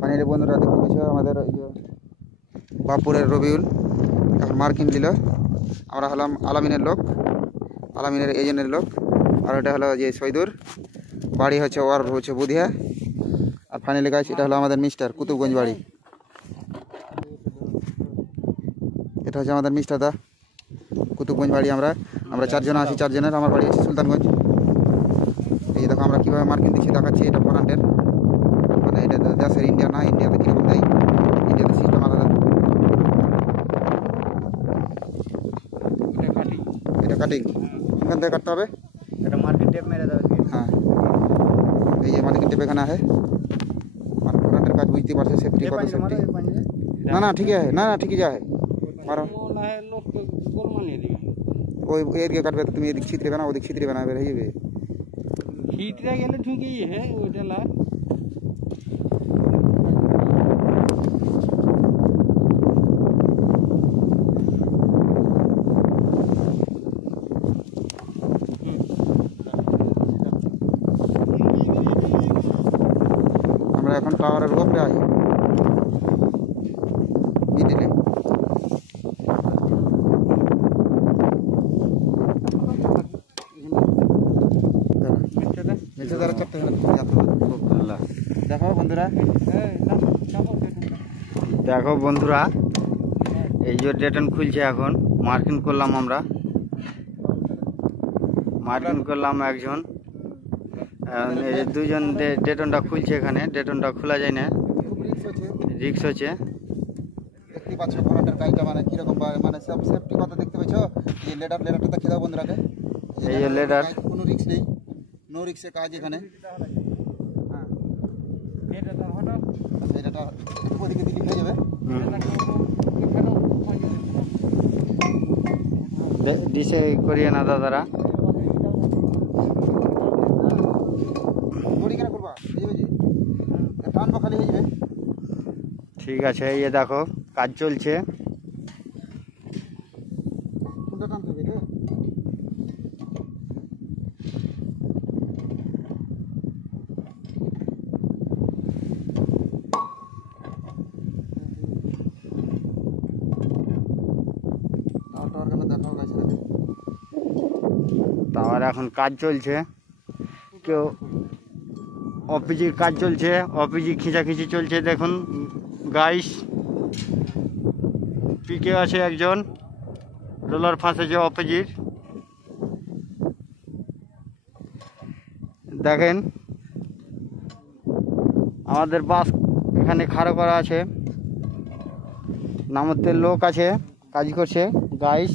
Finally বন্ধুরা দেখতে পেয়েছো আমাদের এই যে বাপুরের রবিউল এখন মার্কিন দিল। আমরা হলাম আলামিনের লোক, আলামিনের এজেন্টের লোক। আর এটা হলো যে সৈদুর, বাড়ি হচ্ছে ওর হচ্ছে বুধিয়া। আর ফাইনালি গাছ এটা হলো আমাদের মিস্টার কুতুবগঞ্জ বাড়ি। এটা হচ্ছে আমাদের মিস্টার দা কুতুবগঞ্জ বাড়ি। আমরা চারজন আছি, চারজনের। আমার বাড়ি হচ্ছে সুলতানগঞ্জ। এই যে দেখো আমরা কীভাবে মার্কিন দিচ্ছি দেখাচ্ছি। এটা ফরান্টের, মানে এটা দেশের ইন্ডিয়া না, ইন্ডিয়াতে কীরকম দেয়, ইন্ডিয়াতে সিস্টেম আলাদা। এটা কাটিং এখান থেকে কাটতে হবে। এটা মার্কিন টেপ মেরে দেবে। হ্যাঁ, এই যে মার্কিন টেপ এখানে আছে। মানে ফরান্টের কাজ বুঝতে পারছে, সেফটি কত সেফটি। না না ঠিক আছে, না না ঠিকই যায় মারো। ওই এদিকে কাটবে, তুমি এদিক ছিতরে না, ওদিক ছিতরে না, বের হয়ে যাবে। ছিতরে গেলে ঠিকই হ্যাঁ ওইটা লা। আমরা এখন টাওয়ারের উপরে আছি মিডিলে। দেখো বন্ধুরা, দেখো বন্ধুরা, এই যে ডেটন খুলছে এখন। মার্কিং করলাম আমরা, মার্কিং করলাম একজন, এই যে দুজন ডেটনটা খুলছে এখানে। ডেটনটা খোলা যায় না, রিক্স হচ্ছে। দেখতে পাচ্ছ ফরান্টের কাজটা মানে কিরকম, মানে সব সেফটি কথা দেখতে পাচ্ছ। এই লেডারটা দেখিয়ে দাও বন্ধুরাকে। এই যে লেডার, কোনো রিক্স নেই, নো রিক্সের কাজ এখানে। এটা ওদিকে দিলে হয়ে যাবে। ডিসে করিয়ে না দাদারা। টানবো খালি হয়ে যাবে। ঠিক আছে, এই যে দেখো কাজ চলছে। কোনটা টানতে হবে রে? টাওয়ার এখন কাজ চলছে, কেউ অপিজির কাজ চলছে, অপিজি খিঁচাখিচি চলছে। দেখুন গাইস, পিকে আছে একজন, রোলার ফাঁসেছে অপিজির। দেখেন আমাদের বাস এখানে খাড়া করা আছে, নামতে লোক আছে, কাজ করছে গাইস।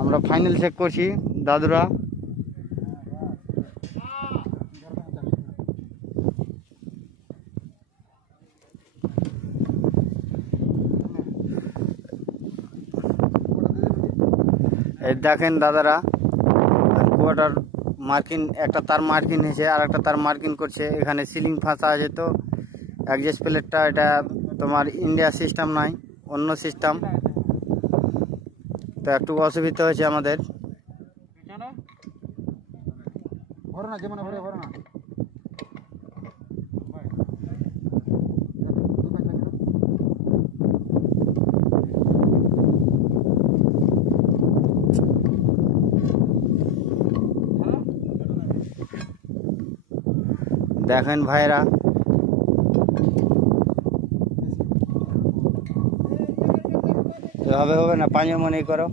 আমরা ফাইনাল চেক করছি দাদুরা। এই দেখেন দাদারা, কোয়ার্টার মার্কিং, একটা তার মার্কিং হয়েছে আর একটা তার মার্কিং করছে। এখানে সিলিং ফাঁসা আছে, তো অ্যাডজাস্ট প্লেটটা এটা তোমার ইন্ডিয়া সিস্টেম নয়, অন্য সিস্টেম। তো একটু অসুবিধা হয়েছে আমাদের। দেখেন ভাইরা, এভাবে হবে না, পাঁচে মনে করো।